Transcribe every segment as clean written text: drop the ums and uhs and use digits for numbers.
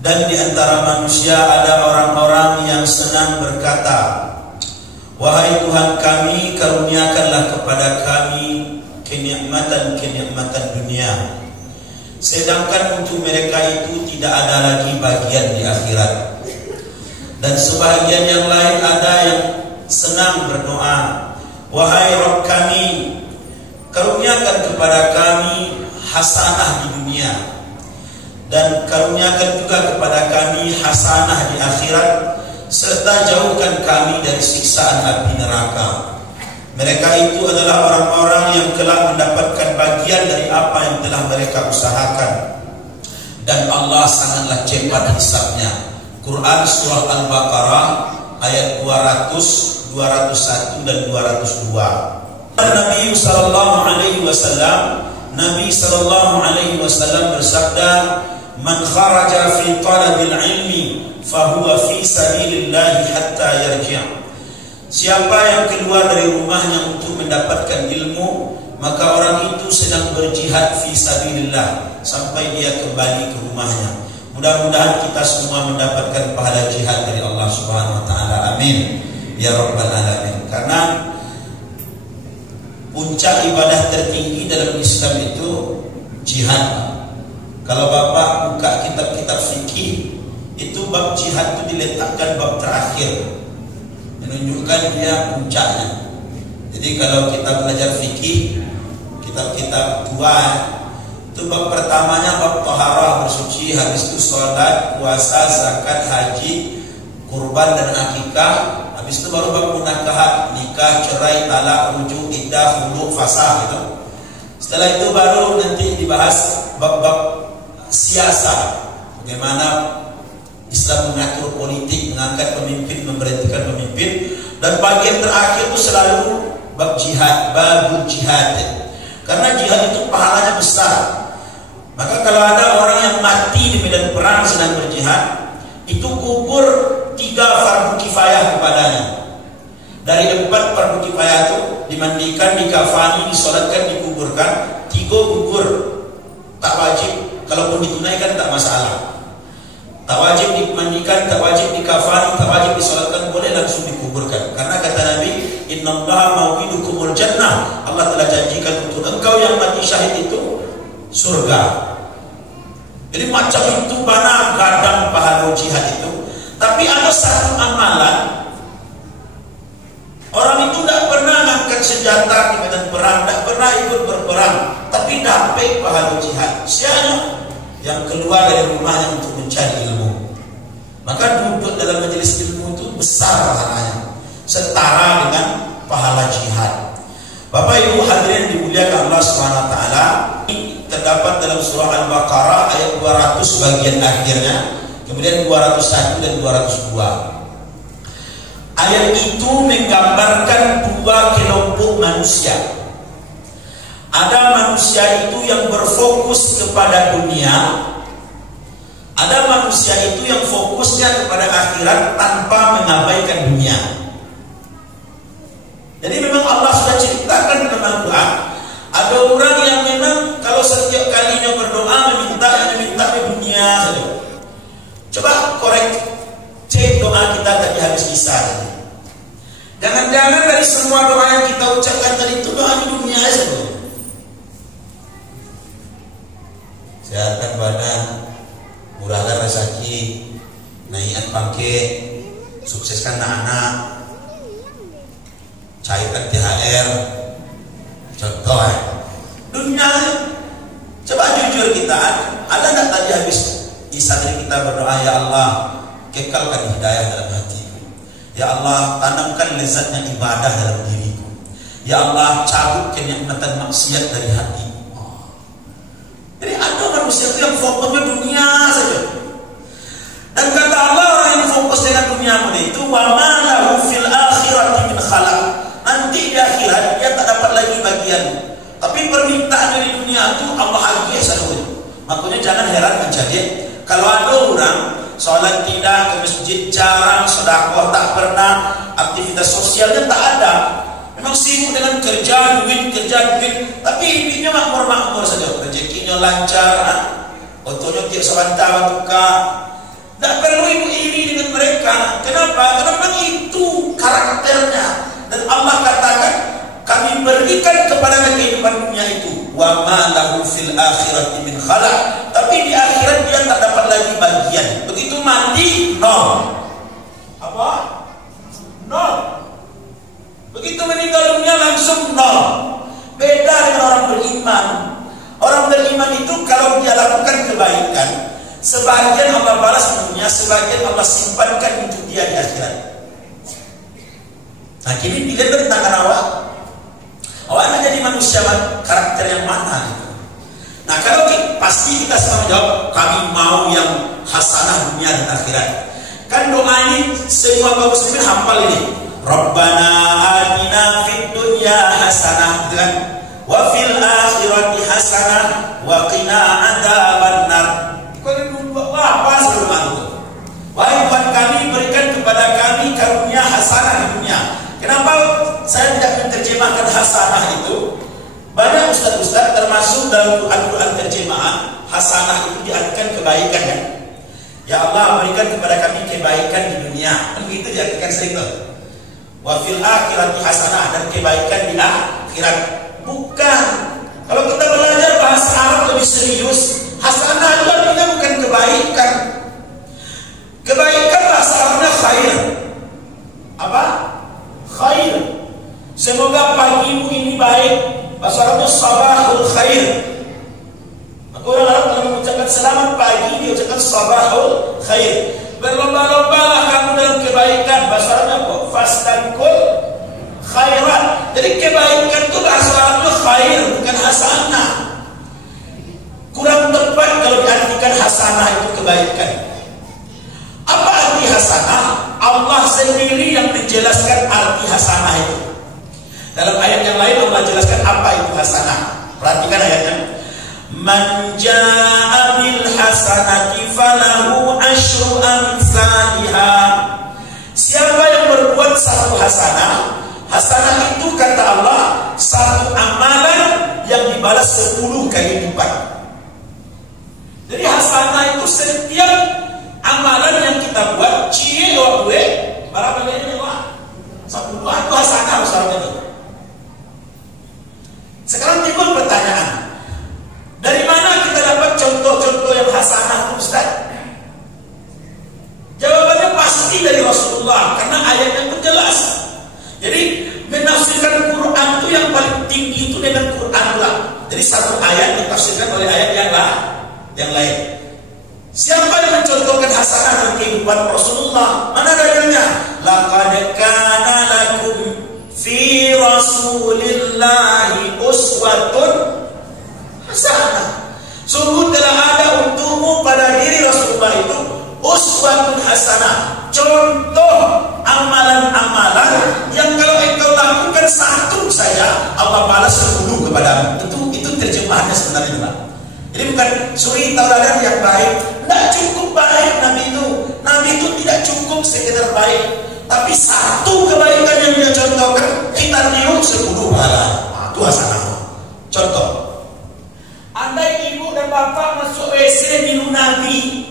Dan di antara manusia ada orang-orang yang senang berkata, wahai Tuhan kami, karuniakanlah kepada kami kenikmatan dunia. Sedangkan untuk mereka itu tidak ada lagi bagian di akhirat. Dan sebahagian yang lain ada yang senang berdoa, wahai Rabb kami, karuniakan kepada kami hasanah di dunia, dan karuniakan juga kepada kami hasanah di akhirat, serta jauhkan kami dari siksaan api neraka. Mereka itu adalah orang-orang yang telah mendapatkan bagian dari apa yang telah mereka usahakan, dan Allah sangatlah cepat hisabnya. Quran Surah Al-Baqarah ayat 200, 201 dan 202. Nabi sallallahu alaihi wasallam bersabda, man kharaja fi talabil ilmi fahuwa fi sabilillah hatta yarji'. Siapa yang keluar dari rumahnya untuk mendapatkan ilmu, maka orang itu sedang berjihad fi sabilillah sampai dia kembali ke rumahnya. Mudah-mudahan kita semua mendapatkan pahala jihad dari Allah Subhanahu wa taala. Amin ya rabbal alamin. Karena puncak ibadah tertinggi dalam Islam itu jihad. Kalau Bapak buka kitab-kitab fikih, itu bab jihad itu diletakkan bab terakhir, menunjukkan dia puncaknya. Jadi kalau kita belajar fikih, kitab-kitab tua, itu bab pertamanya bab taharah, bersuci, habis itu sholat, puasa, zakat, haji, kurban dan akikah. Habis itu baru bab munakahat, nikah, cerai, talak, rujuk, iddah, khulud, fasah gitu. Setelah itu baru nanti dibahas bab-bab siasa, bagaimana Islam mengatur politik, mengangkat pemimpin, memberhentikan pemimpin. Dan bagian terakhir itu selalu bab jihad, babul jihad. Karena jihad itu pahalanya besar. Maka kalau ada orang yang mati di medan perang sedang berjihad, itu gugur 3 fardu kifayah kepadanya. Dari 4 fardu kifayah itu dimandikan, dikafani, disolatkan, dikuburkan, 3 gugur, tak wajib. Kalaupun ditunaikan tak masalah. Tak wajib dimandikan, tak wajib dikafani, tak wajib disolatkan, boleh langsung dikuburkan. Karena kata Nabi, innallaha mau'idukumul jannah. Allah telah janjikan untuk engkau yang mati syahid itu surga. Jadi macam itu mana kadang pahala jihad itu. Tapi ada satu amalan, orang itu tidak pernah angkat senjata di medan perang, tidak pernah ikut berperang, tapi dapat pahala jihad. Siapa yang keluar dari rumahnya untuk mencari ilmu, maka duduk dalam majelis ilmu itu besar pahalanya, setara dengan pahala jihad. Bapak Ibu hadirin dimuliakan Allah Subhanahu wa taala, terdapat dalam surah Al-Baqarah ayat 200 bagian akhirnya, kemudian 201 dan 202. Ayat itu menggambarkan 2 kelompok manusia. Ada manusia itu yang berfokus kepada dunia, ada manusia itu yang fokusnya kepada akhirat tanpa mengabaikan dunia. Jadi memang Allah sudah ceritakan dalam Al-Quran, ada orang yang memang kalau setiap kalinya berdoa meminta dunia saja. Coba cek doa kita tadi habis Isya. Jangan-jangan dari semua doa yang kita ucapkan tadi itu doa dunia saja. Sehatkan badan, murahkan rezeki, naikkan pangkat, sukseskan anak-anak, cairkan THR. Contoh dunia. Coba jujur kita, ada nggak tadi habis Isya tadi kita berdoa, ya Allah kekalkan hidayah dalam hatiku, ya Allah tanamkan lezatnya ibadah dalam diriku, ya Allah cabut kenikmatan maksiat dari hati. Jadi ada manusia itu yang fokusnya dunia saja. Dan kata Allah, orang yang fokus dengan dunia itu, wa ma lahu fil akhirati min khalaq. Nanti di akhirat dia tak dapat lagi bagian. Tapi permintaan dari dunia itu Allah agih selalu. Makanya jangan heran menjadi kalau ada orang sholat tidak, ke masjid jarang, sedekah tak pernah, aktivitas sosialnya tak ada. Memang sibuk dengan kerja duit, tapi hidupnya makmur saja, rezekinya lancar, otonya tiap sebentar buka, Kenapa? Karena memang itu karakternya. Dan Allah katakan, kami berikan kepada kehidupan dunia itu, wa ma lahu fil akhirati min khalaq. Tapi di akhirat dia tak dapat lagi bagian. Begitu mati, nol. Apa? Nol. Begitu meninggal dunia langsung nol. Beda dengan orang beriman. Orang beriman itu kalau dia lakukan kebaikan, sebagian Allah balas di dunia, sebagian Allah simpankan untuk dia di akhirat. Nah, kini pilihan dari tangan awak. Awak nak jadi manusia karakter yang mana gitu. Nah, kalau pasti kita semua jawab, kami mau yang hasanah dunia dan akhirat. Kan doa ini semua kaum muslimin hafal ini. Rabbana atina fid dunya hasanah, gitu kan? Wa fil akhirati hasanah wa qina adzabannar. Kau apa sebelum itu? Wahai Tuhan kami, berikan kepada kami karunia hasanah di dunia. Kenapa saya tidak menerjemahkan hasanah itu? Banyak ustaz-ustaz termasuk dalam Al-Quran terjemahan hasanah itu diartikan kebaikan kan? Ya Allah, berikan kepada kami kebaikan di dunia. Begitu diartikan sering tuh. Wa fil akhirati hasanah, dan kebaikan di akhirat. Bukan. Kalau kita belajar bahasa Arab lebih serius, hasanah itu artinya bukan kebaikan. Kebaikan bahasa Arabnya khair. Apa? Khair. Semoga pagimu ini baik. Bahasa Arabnya sabahul khair. Maka orang Arab kalau mengucapkan selamat pagi, dia ucapkan sabahul khair. Berlomba-lombalah kamu dalam kebaikan. Bahasa Arabnya apa? Fastankul khairat. Jadi kebaikan itu bahasa Arabnya khair, bukan hasanah. Kurang tepat kalau diartikan hasanah itu kebaikan. Apa arti hasanah? Allah sendiri yang menjelaskan arti hasanah itu. Dalam ayat yang lain Allah jelaskan apa itu hasanah. Perhatikan ayatnya. Man jaa'a bil hasanati falahu asyru amsalha. Siapa yang berbuat satu hasanah, hasanah itu kata Allah satu amalan yang dibalas 10 kali lipat. Jadi hasanah itu setiap amalan yang kita buat, cie dua gue, berapa kali Allah? 10 itu hasanah misalnya itu. Sekarang timbul pertanyaan, dari mana kita dapat contoh-contoh yang hasanah, Ustaz? Jawabannya pasti dari Rasulullah, karena ayatnya pun jelas. Jadi menafsirkan Quran itu yang paling tinggi itu dengan Quran lah. Jadi satu ayat ditafsirkan oleh ayat yang lain. Siapa yang mencontohkan hasanah dalam kehidupan Rasulullah? Mana dalilnya? Laqad kana lakum fi Rasulillahi uswatun hasanah. Sungguh telah ada untukmu pada diri Rasulullah itu uswatun hasanah, contoh amalan-amalan yang kalau engkau lakukan satu saja Allah balas 10 kepadamu. Itu terjemahannya sebenarnya, Pak. Jadi bukan suri tauladan yang baik. Tidak cukup baik Nabi itu. Nabi itu tidak cukup sekedar baik, tapi satu kebaikan yang dia contohkan kita niru 10 pahala. Itu hasanah. Contoh, andai ibu dan bapak masuk WC niru Nabi,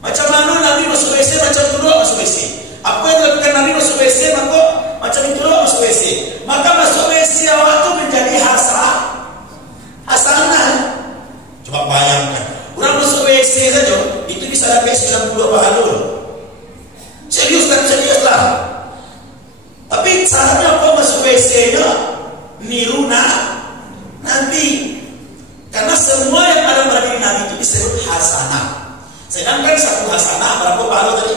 macam mana Nabi masuk WC, macam itu doang masuk WC. Apa yang dilakukan Nabi masuk WC, maka macam itu doang masuk WC. Maka masuk WC awak itu menjadi hasanah. Coba bayangkan, orang masuk WC saja itu bisa dapat 90 pahala. Serius kan, serius lah. Tapi caranya apa masuk WC-nya? Niru Nabi. Karena semua yang ada pada diri Nabi itu disebut hasanah. Sedangkan satu hasanah berapa pahala tadi?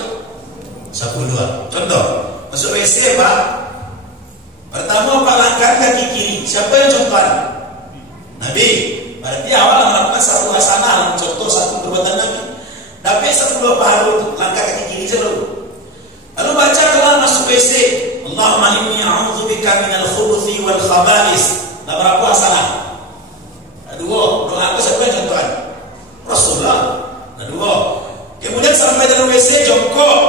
10. Contoh, masuk WC Pak, pertama Pak langkah kaki kiri. Siapa yang contohkan? Nabi. Berarti awal melakukan satu hasanah, contoh satu perbuatan Nabi. Dapat 10 pahala untuk langkah kaki kiri dulu. Lalu baca doa masuk WC. Allahumma inni a'udzubika minal khubuthi wal khaba'is. Nah, berapa hasanah? Dua. Doa apa siapa yang contohkan? Rasulullah. Dua. Kemudian sampai dalam WC jongkok.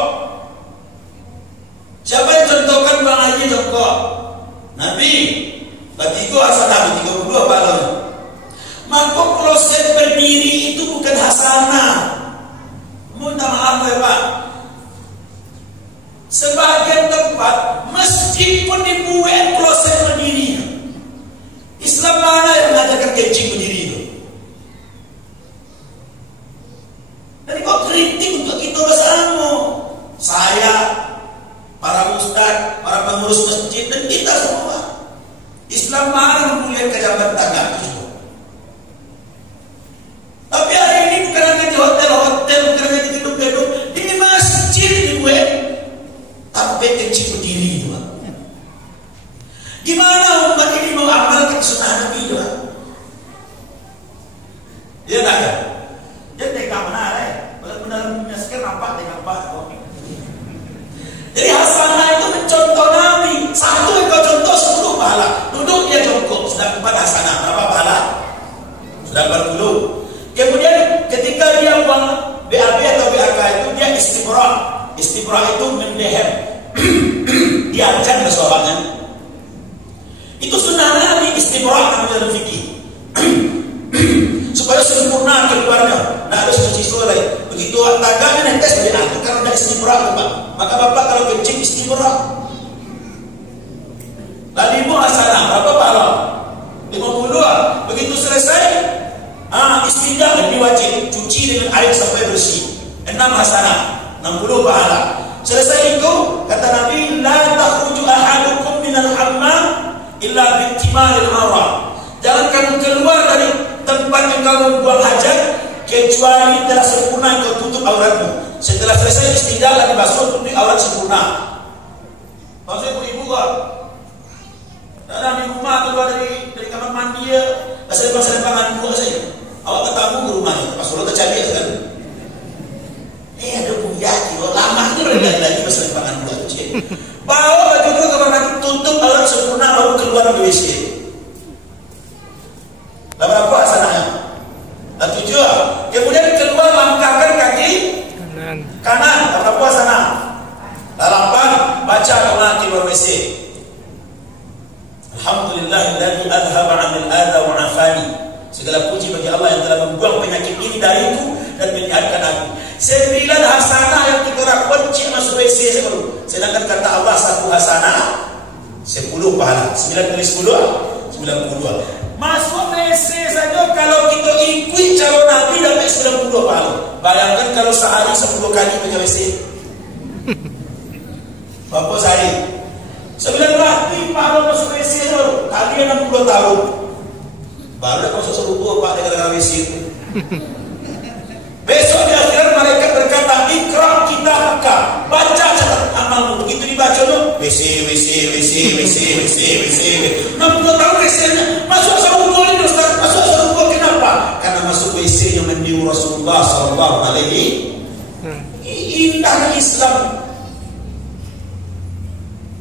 Siapa yang contohkan Bang Haji jongkok? Nabi. Batigo hasanah, 32 pahala. Maka proses berdiri itu bukan hasanah. Minta maaf ya Pak. pun dibuat proses berdiri. Islam mana yang mengajarkan kencing berdiri itu? Jadi kok kritik untuk kita bersama? Saya, para ustaz, para pengurus masjid, dan kita semua. Islam mana memulai kejabat tangan itu? Tapi hari ini bukan hanya di hotel-hotel, bukan hanya di gedung-gedung, di masjid dibuat sampai kencing berdiri itu. Gimana umat ini mau amalkan sunnah Nabi itu? Ya tak ada. Dia tega benar benar menyeskan nampak tega apa? Jadi hasanah itu mencontoh Nabi. Satu ekor contoh 10 pahala. Duduk dia jongkok sudah 4 hasanah. Berapa pahala? Sudah 40. Kemudian ketika dia buang BAB atau BAK itu dia istibra. Istibra itu mendehem. Diajar bersuaranya. Itu sunnah Nabi istibra dalam fikih. Supaya sempurna keluarnya. Nah harus cuci suara. Begitu taganya netes dari aku karena ada istibra Pak. Maka bapak kalau kencing istibra. Lalu ibu hasanah berapa pahala? 52. Begitu selesai, istinja lebih wajib cuci dengan air sampai bersih. 6 hasanah, 60 pahala. Selesai itu kata Nabi, la takhruju ahadukum minal hammam illa bi'timalil awra. Jangan kamu keluar dari tempat yang kamu buang hajat kecuali telah sempurna kau tutup auratmu. Setelah selesai istinja dan basuh tutup aurat sempurna. Maksudnya ibu kok dalam di rumah keluar dari kamar mandi ya, asal pangan buah saja. Awak ketemu ke rumahnya, pas suruh terjadi kan? Ada buaya, lama ni lagi asal pangan buah tu. Bawa baju tu kamar mandi, tutup aurat sempurna baru keluar dari WC. Lalu apa hasanahnya? 7. Kemudian keluar langkahkan kaki kanan. Lalu apa hasanah? 8. Baca doa keluar WC. Alhamdulillahilladzi adhaba 'anil adha wa 'afani. Segala puji bagi Allah yang telah membuang penyakit ini dariku dan menyehatkan aku. 9 hasanah yang kita kunci masuk WC sebelum. Sedangkan kata Allah 1 hasanah 10 pahala. 9 kali 10 92. Masuk WC saja kalau kita ikut calon Nabi dapat 90 pahala. Bayangkan kalau sehari 10 kali pergi WC. Berapa sehari? 9 kali pahala masuk WC baru. Kali 60 tahun. Baru dah masuk serupa Pak dengan WC itu. Besok di akhirat mereka berkata, ikra kita maka baca catatan amalmu. Begitu dibaca tu, WC. 60 tahun WC-nya. Masuk serupa ini Ustaz. Masuk serupa kenapa? Karena masuk WC yang meniru Rasulullah SAW. Indah Islam.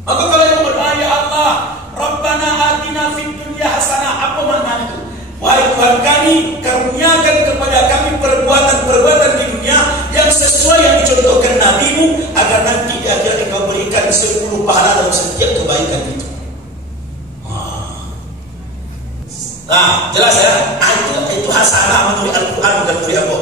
Maka kalau yang berdoa, ya Allah, Rabbana atina fid dunya hasanah. Apa makna itu? Wahai Tuhan kami, karuniakan kepada kami perbuatan-perbuatan di dunia yang sesuai yang dicontohkan Nabi-Mu, agar nanti di akhirat Engkau berikan 10 pahala dalam setiap kebaikan itu. Nah, jelas ya? Itu hasanah menurut Al-Quran, bukan menurut apa?